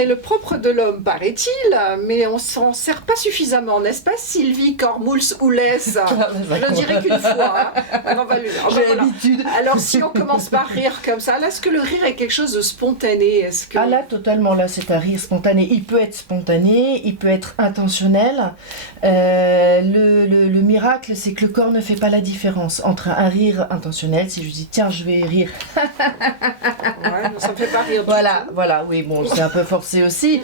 est le propre de l'homme, paraît-il, mais on s'en sert pas suffisamment, n'est-ce pas, Sylvie Cormouls-Oulès? Je ne dirais qu'une fois. Hein. J'ai l'habitude. Alors, si on commence par rire comme ça, là, est-ce que le rire est quelque chose de spontané? Ah là, totalement, là, c'est un rire spontané. Il peut être spontané, il peut être intentionnel. Le miracle, c'est que le corps ne fait pas la différence entre un rire intentionnel, si je dis, tiens, je vais rire. Ouais, ça me fait pas rire du tout. Voilà, oui, bon, c'est un peu forcé aussi.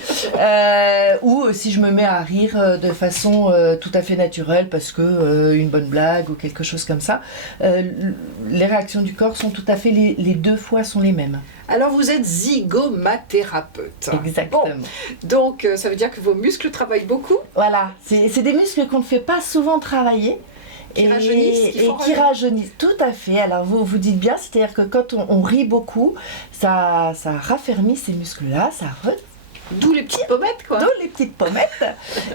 Ou si je me mets à rire de façon tout à fait naturelle parce que une bonne blague ou quelque chose comme ça. Les réactions du corps sont tout à fait, les deux fois sont les mêmes. Alors vous êtes zygomathérapeute. Exactement. Bon, donc ça veut dire que vos muscles travaillent beaucoup? Voilà, c'est des muscles qu'on ne fait pas souvent travailler. Qui rajeunissent, tout à fait. Alors vous dites bien, c'est-à-dire que quand on rit beaucoup, ça raffermit ces muscles-là, d'où les petites pommettes, quoi. D'où les petites pommettes.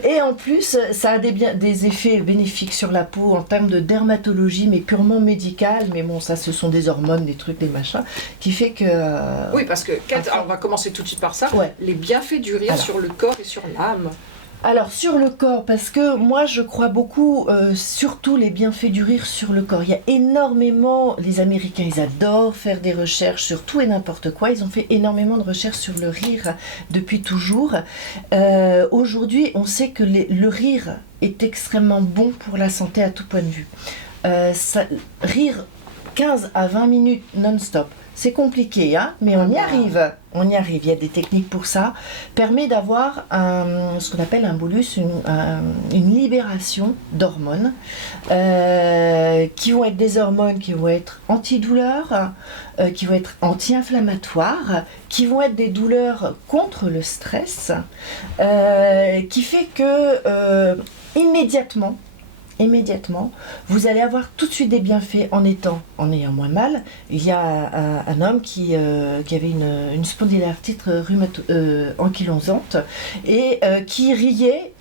Et en plus, ça a des effets bénéfiques sur la peau en termes de dermatologie, mais purement médicale. Mais bon, ça, ce sont des hormones, des trucs, des machins, qui fait que... Oui, parce que, alors, on va commencer tout de suite par ça. Ouais. Les bienfaits du rire sur le corps et sur l'âme. Alors sur le corps, parce que moi je crois beaucoup, surtout les bienfaits du rire sur le corps. Il y a énormément, les Américains ils adorent faire des recherches sur tout et n'importe quoi. Ils ont fait énormément de recherches sur le rire depuis toujours. Aujourd'hui on sait que le rire est extrêmement bon pour la santé à tout point de vue. Rire 15 à 20 minutes non-stop. C'est compliqué, hein, mais on y arrive. On y arrive. Il y a des techniques pour ça. Permet d'avoir ce qu'on appelle un bolus, une libération d'hormones qui vont être des hormones qui vont être antidouleurs, qui vont être anti-inflammatoires, qui vont être des douleurs contre le stress, qui fait que immédiatement, vous allez avoir tout de suite des bienfaits en ayant moins mal. Il y a un homme qui avait une spondylarthrite ankylosante et qui riait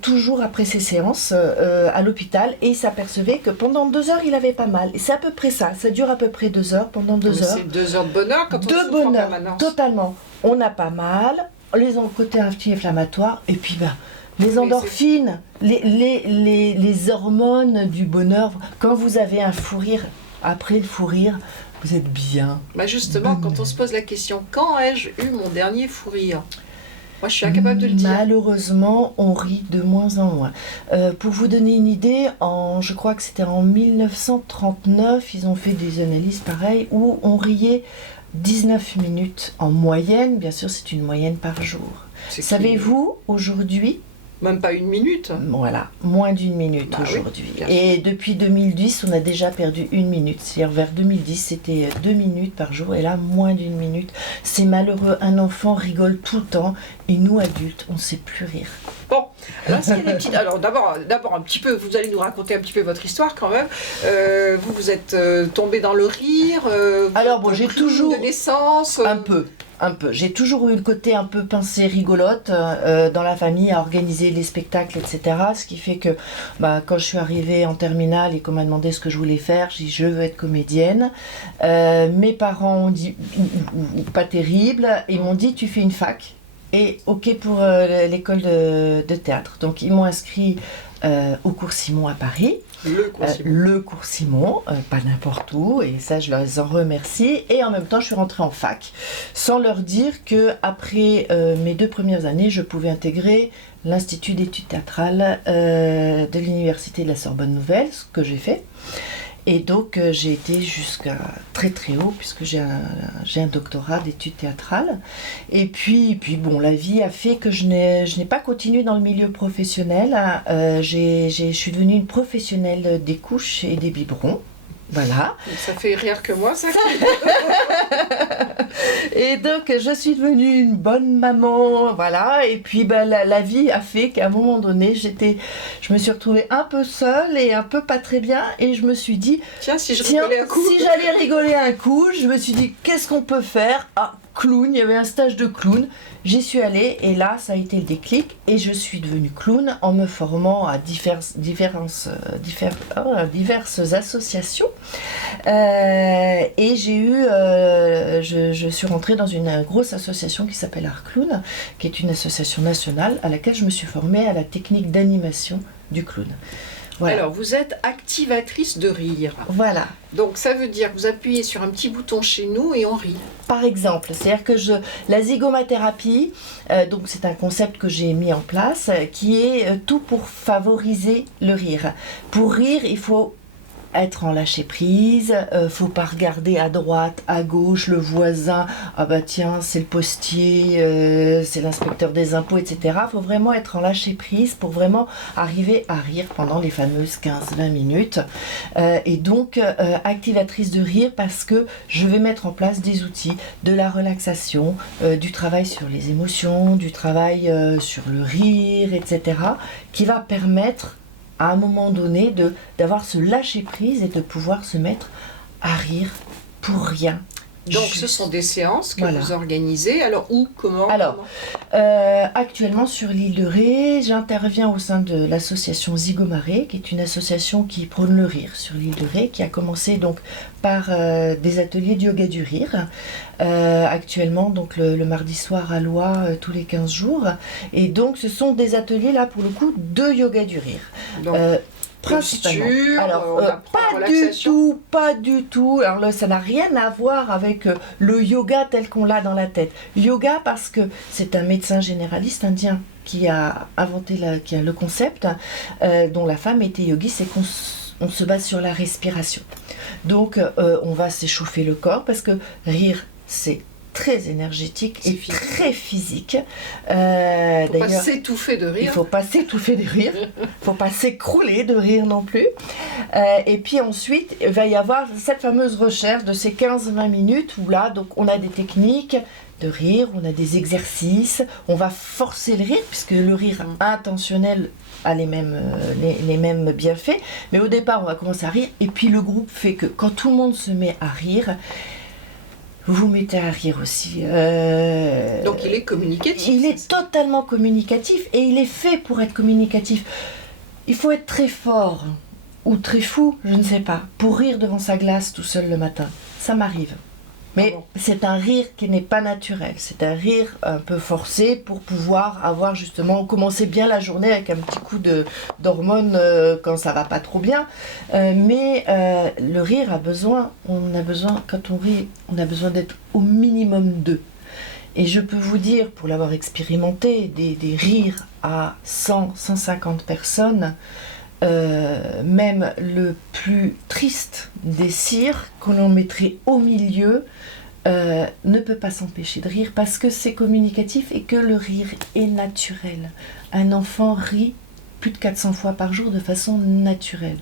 toujours après ses séances à l'hôpital et il s'apercevait que pendant 2 heures, il avait pas mal. Et c'est à peu près ça dure à peu près 2 heures, pendant 2 heures. C'est 2 heures de bonheur quand on souffre en permanence. Totalement. On n'a pas mal, les côtés anti-inflammatoires et puis les endorphines, les hormones du bonheur. Quand vous avez un fou rire, après le fou rire, vous êtes bien. Justement, quand on se pose la question, quand ai-je eu mon dernier fou rire? Moi, je suis incapable de le dire. Malheureusement, on rit de moins en moins. Pour vous donner une idée, je crois que c'était en 1939, ils ont fait des analyses pareilles, où on riait 19 minutes en moyenne. Bien sûr, c'est une moyenne par jour. Savez-vous, aujourd'hui, même pas 1 minute. Voilà, moins d'1 minute aujourd'hui. Oui, et depuis 2010, on a déjà perdu 1 minute. C'est-à-dire vers 2010, c'était 2 minutes par jour et là, moins d'1 minute. C'est malheureux, un enfant rigole tout le temps et nous, adultes, on ne sait plus rire. Bon, alors, est-ce qu'il y a des petites... alors d'abord un petit peu, vous allez nous raconter un petit peu votre histoire quand même. Vous êtes tombé dans le rire. Alors bon, j'ai toujours... de naissance. Un peu. J'ai toujours eu le côté un peu pincée rigolote dans la famille à organiser les spectacles, etc. Ce qui fait que quand je suis arrivée en terminale et qu'on m'a demandé ce que je voulais faire, j'ai dit je veux être comédienne. Mes parents ont dit pas terrible, ils m'ont dit tu fais une fac et ok pour l'école de théâtre. Donc ils m'ont inscrit au cours Simon à Paris. Le cours Simon, pas n'importe où, et ça je les en remercie. Et en même temps, je suis rentrée en fac, sans leur dire que après mes 2 premières années, je pouvais intégrer l'Institut d'études théâtrales de l'Université de la Sorbonne Nouvelle, ce que j'ai fait. Et donc j'ai été jusqu'à très très haut puisque j'ai un doctorat d'études théâtrales. Et puis bon, la vie a fait que je n'ai pas continué dans le milieu professionnel. Je suis devenue une professionnelle des couches et des biberons. Voilà. Ça fait rire que moi, ça. Et donc, je suis devenue une bonne maman, voilà. Et puis, la vie a fait qu'à un moment donné, je me suis retrouvée un peu seule et un peu pas très bien. Et je me suis dit, si j'allais rigoler un coup, je me suis dit, qu'est-ce qu'on peut faire? clown, il y avait un stage de clown. J'y suis allée et là, ça a été le déclic et je suis devenue clown en me formant à diverses associations. Et j'ai eu, je suis rentrée dans une grosse association qui s'appelle Art Clown, qui est une association nationale à laquelle je me suis formée à la technique d'animation du clown. Voilà. Alors, vous êtes activatrice de rire. Voilà. Donc, ça veut dire que vous appuyez sur un petit bouton chez nous et on rit. Par exemple, c'est-à-dire que la zygomathérapie, donc c'est un concept que j'ai mis en place, qui est tout pour favoriser le rire. Pour rire, il faut être en lâcher prise, faut pas regarder à droite, à gauche, le voisin, ah bah tiens, c'est le postier, c'est l'inspecteur des impôts, etc. Faut vraiment être en lâcher prise pour vraiment arriver à rire pendant les fameuses 15-20 minutes. Et donc, activatrice de rire parce que je vais mettre en place des outils, de la relaxation, du travail sur les émotions, du travail sur le rire, etc. qui va permettre à un moment donné d'avoir ce lâcher prise et de pouvoir se mettre à rire pour rien. Donc ce sont des séances que vous organisez. Alors où, comment? Alors, actuellement sur l'île de Ré, j'interviens au sein de l'association Zygomaré, qui est une association qui prône le rire sur l'île de Ré, qui a commencé donc par des ateliers de yoga du rire. Actuellement, donc le mardi soir à Loie, tous les 15 jours. Et donc ce sont des ateliers là pour le coup de yoga du rire. Donc, principalement. Posture, alors, pas du tout. Alors là, ça n'a rien à voir avec le yoga tel qu'on l'a dans la tête. Yoga parce que c'est un médecin généraliste indien qui a inventé le concept, dont la femme était yogi, c'est qu'on se base sur la respiration. Donc, on va s'échauffer le corps parce que rire, c'est très énergétique et très physique. Il ne faut pas s'étouffer de rire. Il ne faut pas s'étouffer de rire. Il ne faut pas s'écrouler de rire non plus. Et puis ensuite, il va y avoir cette fameuse recherche de ces 15-20 minutes où là, donc, on a des techniques de rire, on a des exercices, on va forcer le rire puisque le rire intentionnel a les mêmes bienfaits. Mais au départ, on va commencer à rire et puis le groupe fait que quand tout le monde se met à rire, vous vous mettez à rire aussi. Donc il est communicatif. Il est totalement communicatif et il est fait pour être communicatif. Il faut être très fort ou très fou, je ne sais pas, pour rire devant sa glace tout seul le matin. Ça m'arrive. Mais c'est un rire qui n'est pas naturel. C'est un rire un peu forcé pour pouvoir avoir justement commencer bien la journée avec un petit coup d'hormones quand ça va pas trop bien. Mais le rire quand on rit, on a besoin d'être au minimum 2. Et je peux vous dire, pour l'avoir expérimenté, des rires à 100, 150 personnes, même le plus triste des cires que l'on mettrait au milieu ne peut pas s'empêcher de rire parce que c'est communicatif et que le rire est naturel. Un enfant rit plus de 400 fois par jour de façon naturelle.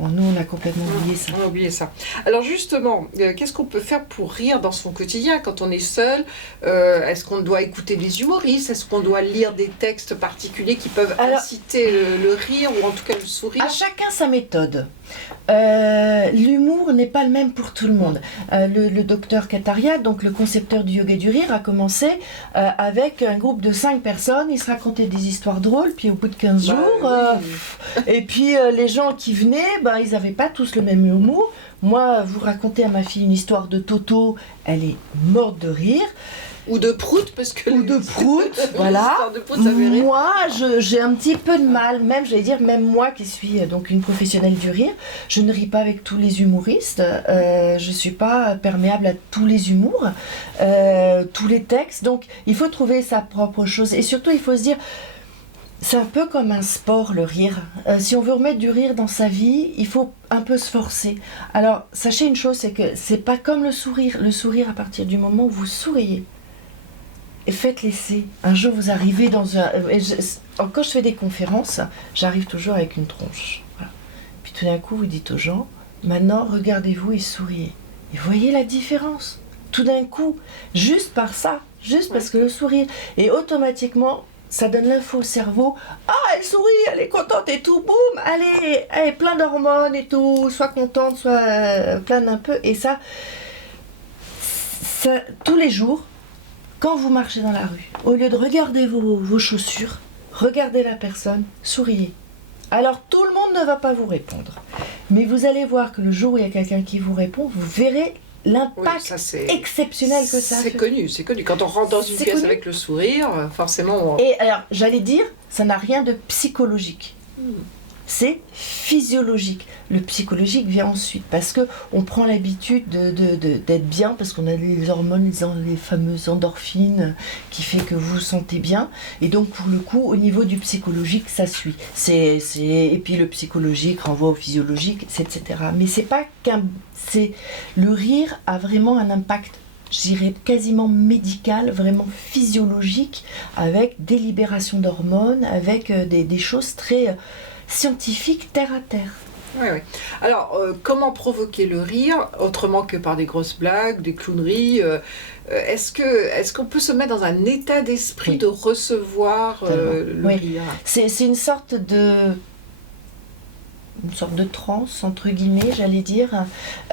Bon, nous, on a complètement oublié ça. On a oublié ça. Alors justement, qu'est-ce qu'on peut faire pour rire dans son quotidien quand on est seul? Est-ce qu'on doit écouter des humoristes? Est-ce qu'on doit lire des textes particuliers qui peuvent inciter le rire ou en tout cas le sourire? À chacun sa méthode. L'humour n'est pas le même pour tout le monde. Le docteur Kataria, donc le concepteur du yoga du rire, a commencé avec un groupe de 5 personnes. Il se racontait des histoires drôles, puis au bout de 15 jours, et puis les gens qui venaient, ils n'avaient pas tous le même humour. Moi, vous racontez à ma fille une histoire de Toto, elle est morte de rire. Ou de prout, parce que... Ou de prout, voilà. De prout, ça fait rire. Moi, j'ai un petit peu de mal, même moi qui suis donc une professionnelle du rire, je ne ris pas avec tous les humoristes, je ne suis pas perméable à tous les humours, tous les textes, donc il faut trouver sa propre chose. Et surtout, il faut se dire, c'est un peu comme un sport, le rire. Si on veut remettre du rire dans sa vie, il faut un peu se forcer. Alors, sachez une chose, c'est que c'est pas comme le sourire. Le sourire, à partir du moment où vous souriez, et faites l'essai. Un jour, vous arrivez dans un... Quand je fais des conférences, j'arrive toujours avec une tronche. Voilà. Puis tout d'un coup, vous dites aux gens, maintenant, regardez-vous et souriez. Et voyez la différence. Tout d'un coup, juste par ça, juste parce que le sourire... Et automatiquement, ça donne l'info au cerveau. Ah, elle sourit, elle est contente et tout, boum, allez, elle est plein d'hormones et tout, soit contente, soit pleine un peu. Et ça, tous les jours, quand vous marchez dans la rue, au lieu de regarder vos chaussures, regardez la personne, souriez. Alors tout le monde ne va pas vous répondre. Mais vous allez voir que le jour où il y a quelqu'un qui vous répond, vous verrez l'impact exceptionnel que ça a. C'est connu. Quand on rentre dans une pièce avec le sourire, forcément... Et alors, j'allais dire, ça n'a rien de psychologique. C'est physiologique. Le psychologique vient ensuite parce que on prend l'habitude d'être bien parce qu'on a les hormones, les fameuses endorphines qui fait que vous vous sentez bien. Et donc pour le coup, au niveau du psychologique, ça suit. Et puis le psychologique renvoie au physiologique, etc. Mais c'est pas le rire a vraiment un impact, je dirais quasiment médical, vraiment physiologique, avec des libérations d'hormones, avec des choses très scientifiques, terre à terre. Oui. Alors, comment provoquer le rire autrement que par des grosses blagues, des clowneries est-ce qu'on peut se mettre dans un état d'esprit de recevoir le rire? C'est une sorte de transe, entre guillemets, j'allais dire.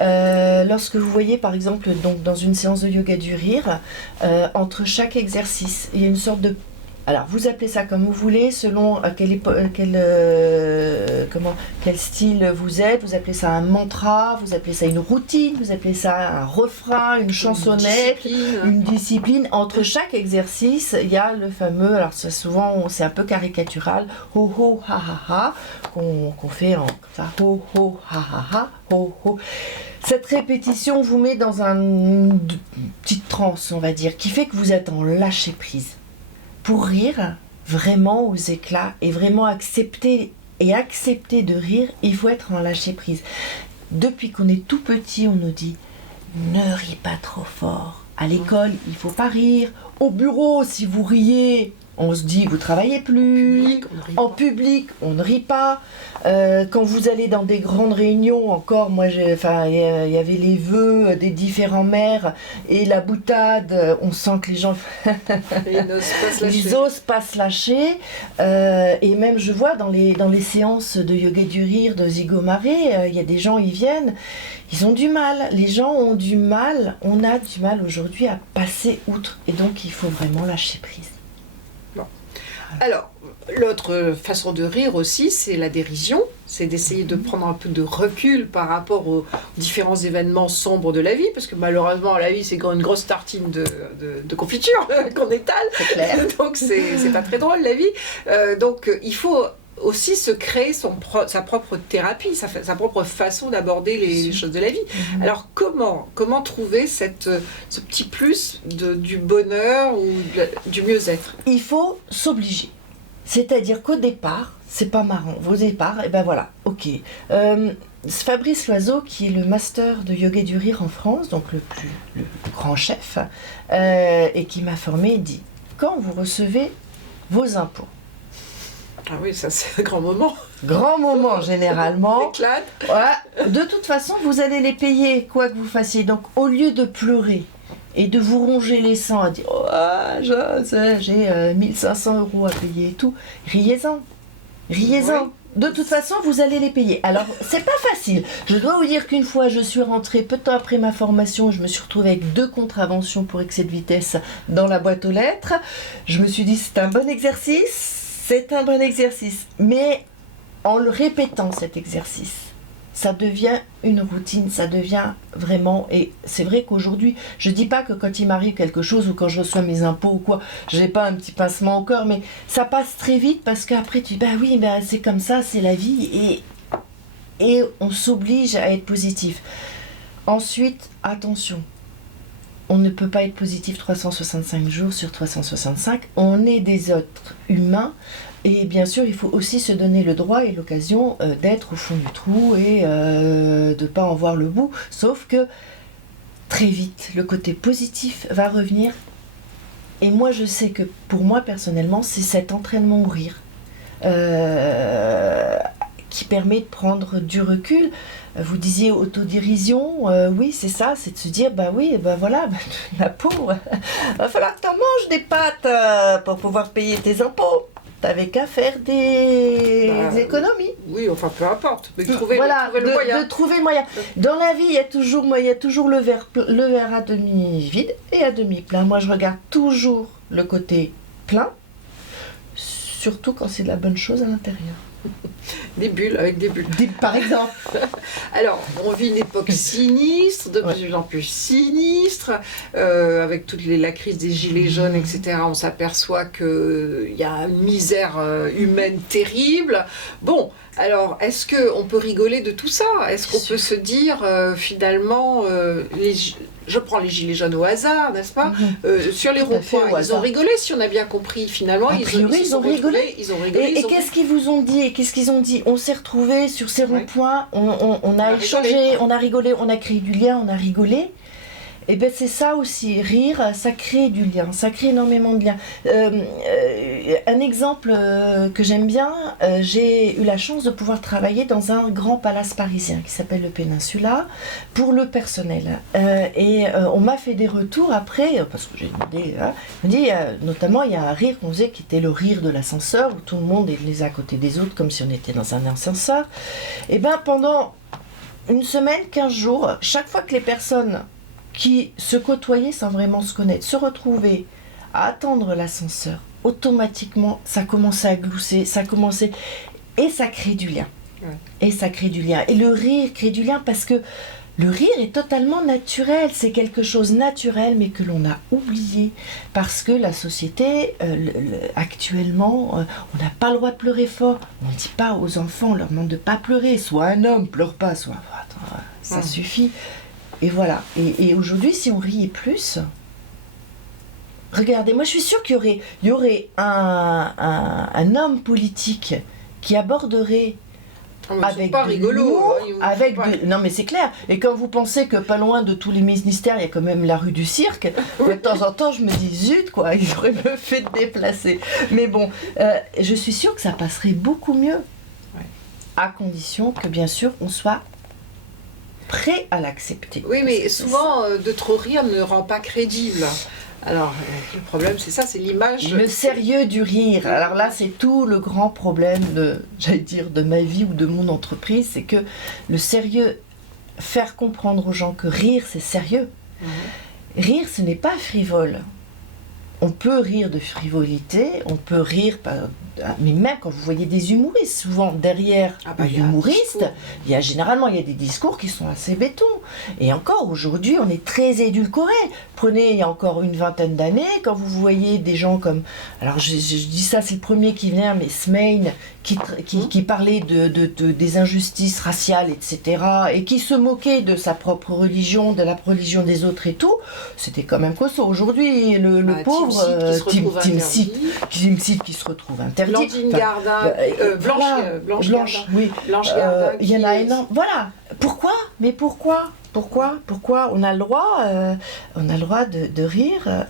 Lorsque vous voyez, par exemple, donc, dans une séance de yoga du rire, entre chaque exercice, il y a une sorte de... Alors, vous appelez ça comme vous voulez, selon quel style vous êtes. Vous appelez ça un mantra, vous appelez ça une routine, vous appelez ça un refrain, une chansonnette, une discipline. Entre chaque exercice, il y a le fameux, alors ça, souvent c'est un peu caricatural, ho ho ha ha ha, qu'on fait en ça, ho ho ha ha ha, ho ho. Cette répétition vous met dans une petite transe, on va dire, qui fait que vous êtes en lâcher prise. Pour rire vraiment aux éclats et vraiment accepter de rire, il faut être en lâcher prise. Depuis qu'on est tout petit, on nous dit ne ris pas trop fort. À l'école, il faut pas rire. Au bureau, si vous riez, on se dit vous travaillez plus. En public, on ne rit pas. Quand vous allez dans des grandes réunions, encore, moi, il y avait les vœux des différents maires et la boutade. On sent que les gens, ils n'osent pas se lâcher. Et même, je vois dans les séances de yoga du rire de Zigomare, il y a des gens, ils viennent, ils ont du mal. Les gens ont du mal. On a du mal aujourd'hui à passer outre. Et donc, il faut vraiment lâcher prise. Alors, l'autre façon de rire aussi, c'est la dérision. C'est d'essayer de prendre un peu de recul par rapport aux différents événements sombres de la vie, parce que malheureusement, la vie, c'est une grosse tartine de confiture qu'on étale. C'est clair. Donc, c'est pas très drôle, la vie. Donc, il faut aussi se créer sa propre thérapie, sa propre façon d'aborder les choses de la vie. Alors comment trouver ce petit plus du bonheur ou du mieux-être? Il faut s'obliger. C'est-à-dire qu'au départ, c'est pas marrant. Au départ, et ben voilà, ok. Fabrice Loiseau, qui est le master de yoga du rire en France, donc le grand chef, et qui m'a formé, dit quand vous recevez vos impôts, ah oui, ça c'est un grand moment. Grand moment généralement. Éclate. Ouais. De toute façon, vous allez les payer quoi que vous fassiez. Donc au lieu de pleurer et de vous ronger les sangs à dire j'ai 1500 € à payer et tout, riez-en. Riez-en. Oui. De toute façon, vous allez les payer. Alors, c'est pas facile. Je dois vous dire qu'une fois, je suis rentrée peu de temps après ma formation, je me suis retrouvée avec 2 contraventions pour excès de vitesse dans la boîte aux lettres. Je me suis dit, c'est un bon exercice. C'est un bon exercice, mais en le répétant cet exercice, ça devient une routine, ça devient vraiment, et c'est vrai qu'aujourd'hui, je dis pas que quand il m'arrive quelque chose ou quand je reçois mes impôts ou quoi, j'ai pas un petit pincement au cœur, mais ça passe très vite parce qu'après tu dis bah oui, bah c'est comme ça, c'est la vie, et on s'oblige à être positif. Ensuite, attention. On ne peut pas être positif 365 jours sur 365. On est des êtres humains. Et bien sûr, il faut aussi se donner le droit et l'occasion d'être au fond du trou et de ne pas en voir le bout. Sauf que très vite, le côté positif va revenir. Et moi, je sais que pour moi, personnellement, c'est cet entraînement au rire qui permet de prendre du recul. Vous disiez autodérision, oui c'est ça, c'est de se dire bah oui, bah voilà, la pauvre, va falloir que tu en manges des pâtes pour pouvoir payer tes impôts. t'avais qu'à faire des économies. Oui, enfin peu importe, mais trouver le moyen. De trouver le moyen. Dans la vie, il y a toujours le verre à demi vide et à demi plein. Moi, je regarde toujours le côté plein, surtout quand c'est de la bonne chose à l'intérieur. Des bulles, avec des bulles. Par exemple. Alors, on vit une époque sinistre, de plus en plus sinistre, avec la crise des gilets jaunes, etc. On s'aperçoit qu'il y a une misère humaine terrible. Bon, alors, est-ce qu'on peut rigoler de tout ça? Est-ce qu'on peut se dire, finalement, je prends les gilets jaunes au hasard, n'est-ce pas? Sur les ronds-points, ils ont rigolé, si on a bien compris, finalement. Ils ont rigolé. Et qu'est-ce qu'ils vous ont dit? On s'est retrouvés sur ces ronds-points, on a échangé, on a rigolé, on a créé du lien, on a rigolé. Et bien c'est ça aussi, rire, ça crée du lien, ça crée énormément de liens. Un exemple que j'aime bien, j'ai eu la chance de pouvoir travailler dans un grand palace parisien qui s'appelle le Peninsula pour le personnel. On m'a fait des retours après, parce que j'ai demandé, on dit notamment il y a un rire qu'on faisait qui était le rire de l'ascenseur, où tout le monde est les uns à côté des autres comme si on était dans un ascenseur. Et bien pendant une semaine, 15 jours, chaque fois que les personnes qui se côtoyaient sans vraiment se connaître, se retrouvaient à attendre l'ascenseur, automatiquement, ça commençait à glousser, et ça crée du lien. Ouais. Et ça crée du lien. Et le rire crée du lien parce que le rire est totalement naturel, c'est quelque chose de naturel, mais que l'on a oublié, parce que la société, actuellement, on n'a pas le droit de pleurer fort. On ne dit pas aux enfants, on leur demande de ne pas pleurer, soit un homme, pleure pas, soit... Attends, ça suffit. Et voilà. Et aujourd'hui, si on riait plus, regardez, moi je suis sûre qu'il y aurait un homme politique qui aborderait avec pas rigolo, non mais c'est clair. Et quand vous pensez que pas loin de tous les ministères, il y a quand même la rue du Cirque, de temps en temps je me dis zut quoi, il aurait mieux fait de déplacer. Mais bon, je suis sûre que ça passerait beaucoup mieux, à condition que bien sûr on soit prêt à l'accepter. Oui, mais souvent, de trop rire ne rend pas crédible. Alors, le problème, c'est ça, c'est l'image. Le sérieux du rire. Alors là, c'est tout le grand problème de ma vie ou de mon entreprise, c'est que le sérieux, faire comprendre aux gens que rire, c'est sérieux. Rire, ce n'est pas frivole. On peut rire de frivolité, on peut rire, mais même quand vous voyez des humoristes, souvent derrière les humoristes, il y a des discours qui sont assez bétons. Et encore aujourd'hui, on est très édulcoré. Prenez il y a encore une vingtaine d'années, quand vous voyez des gens comme, alors je dis ça, c'est le premier qui vient, mais Smain, qui parlait des injustices raciales, etc., et qui se moquait de sa propre religion, de la religion des autres et tout, c'était quand même costaud. Aujourd'hui, le pauvre Tim Seed qui se retrouve interdit. Blandine Gardin, Blanche, oui. Blanche Gardin. Il y en a énormément. Voilà. Pourquoi? Mais pourquoi on a le droit de rire.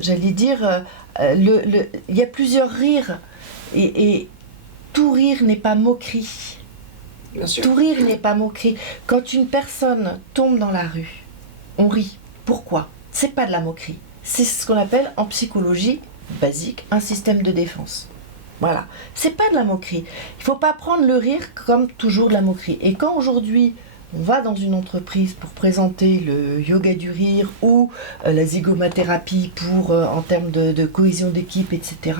J'allais dire, il y a plusieurs rires et tout rire n'est pas moquerie. Bien sûr. Tout rire n'est pas moquerie. Quand une personne tombe dans la rue, on rit. Pourquoi? C'est pas de la moquerie. C'est ce qu'on appelle en psychologie basique un système de défense. Voilà. C'est pas de la moquerie. Il faut pas prendre le rire comme toujours de la moquerie. Et quand aujourd'hui on va dans une entreprise pour présenter le yoga du rire ou la zygomathérapie en termes de cohésion d'équipe, etc.,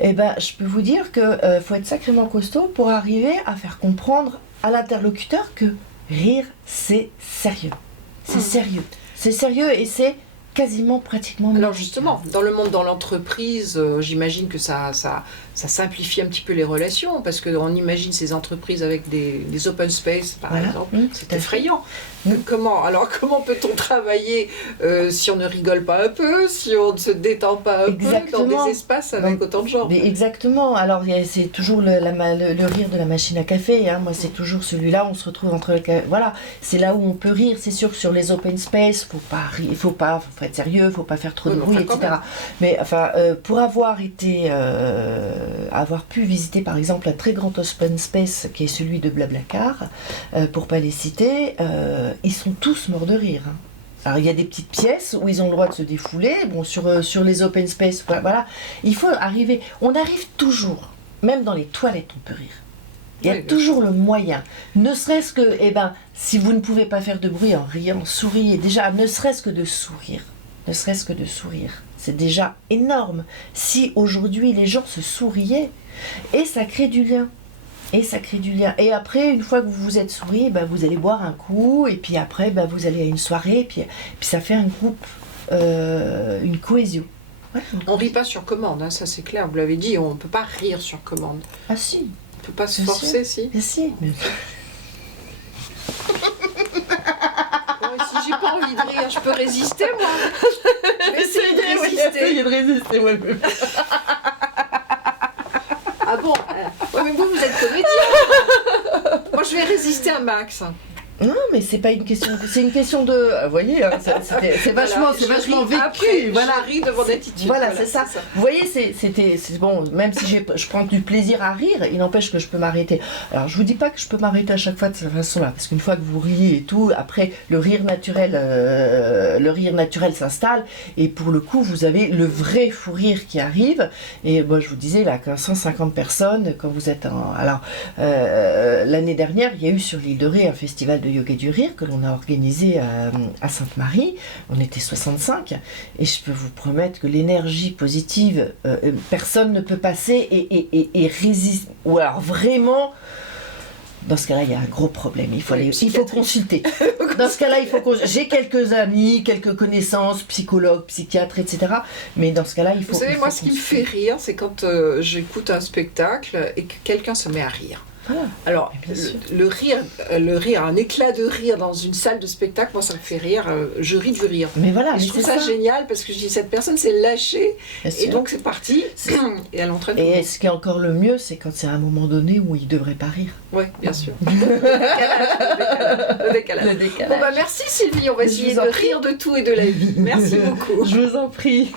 eh ben, je peux vous dire qu'il faut être sacrément costaud pour arriver à faire comprendre à l'interlocuteur que rire, c'est sérieux. C'est sérieux. C'est sérieux et c'est quasiment pratiquement... Alors justement, dans le monde, dans l'entreprise, j'imagine que ça simplifie un petit peu les relations, parce qu'on imagine ces entreprises avec des open space, par exemple, c'est effrayant. Comment peut-on travailler si on ne rigole pas un peu, si on ne se détend pas un peu dans des espaces avec autant de gens? Exactement. Alors c'est toujours le rire de la machine à café. Moi, c'est toujours celui-là. On se retrouve entre voilà, c'est là où on peut rire. C'est sûr que sur les open space, faut être sérieux, faut pas faire trop de bruit, etc. Mais enfin, pour avoir pu visiter par exemple un très grand open space qui est celui de Blablacar, pour pas les citer, ils sont tous morts de rire. Alors il y a des petites pièces où ils ont le droit de se défouler. Bon, sur les open space, voilà. Il faut arriver. On arrive toujours, même dans les toilettes, on peut rire. Il y a toujours le moyen. Ne serait-ce que, si vous ne pouvez pas faire de bruit en riant, souriez. Déjà, ne serait-ce que de sourire. Ne serait-ce que de sourire. C'est déjà énorme. Si aujourd'hui les gens se souriaient, et ça crée du lien. Et après, une fois que vous vous êtes souri, vous allez boire un coup, et puis après, vous allez à une soirée, et puis ça fait un groupe, une cohésion. Ouais. On rit pas sur commande, hein, ça c'est clair, vous l'avez dit, on ne peut pas rire sur commande. Ah si. On peut pas se forcer, si. Ah si. Bon, et si j'ai pas envie de rire, je peux résister, moi. Je vais essayer de résister. Essayer de résister, moi-même. Ah bon ouais, mais vous êtes comédien. Moi, je vais résister un max. Non, mais c'est pas une question. C'est une question de. Vous voyez, hein, c'est vachement, voilà, c'est vachement vécu. Après, voilà, je ris devant l'attitude. Voilà, c'est ça. Vous voyez, c'est bon. Même si je prends du plaisir à rire, il n'empêche que je peux m'arrêter. Alors, je vous dis pas que je peux m'arrêter à chaque fois de cette façon-là, parce qu'une fois que vous riez et tout, après le rire naturel s'installe, et pour le coup, vous avez le vrai fou rire qui arrive. Et moi, je vous disais là, qu'à 150 personnes, quand vous êtes en. Alors, l'année dernière, il y a eu sur l'île de Ré un festival de yoga du rire que l'on a organisé à Sainte-Marie. On était 65 et je peux vous promettre que l'énergie positive, personne ne peut passer et résister. Ou alors vraiment, dans ce cas-là, il y a un gros problème. Il faut consulter. Dans ce cas-là, j'ai quelques amis, quelques connaissances, psychologues, psychiatres, etc. Mais dans ce cas-là, il faut. Vous savez, moi, ce qui me consulter. fait rire, c'est quand j'écoute un spectacle et que quelqu'un se met à rire. Voilà. Alors, le rire, un éclat de rire dans une salle de spectacle, moi ça me fait rire, je ris du rire. Mais voilà, et je trouve ça génial parce que je dis cette personne s'est lâchée et donc c'est parti et elle entraîne. Et ce qui est encore le mieux, c'est quand c'est à un moment donné où il ne devrait pas rire. Oui, bien sûr. Le décalage. Bon, merci Sylvie, on va essayer de rire de tout et de la vie. Merci beaucoup. Je vous en prie.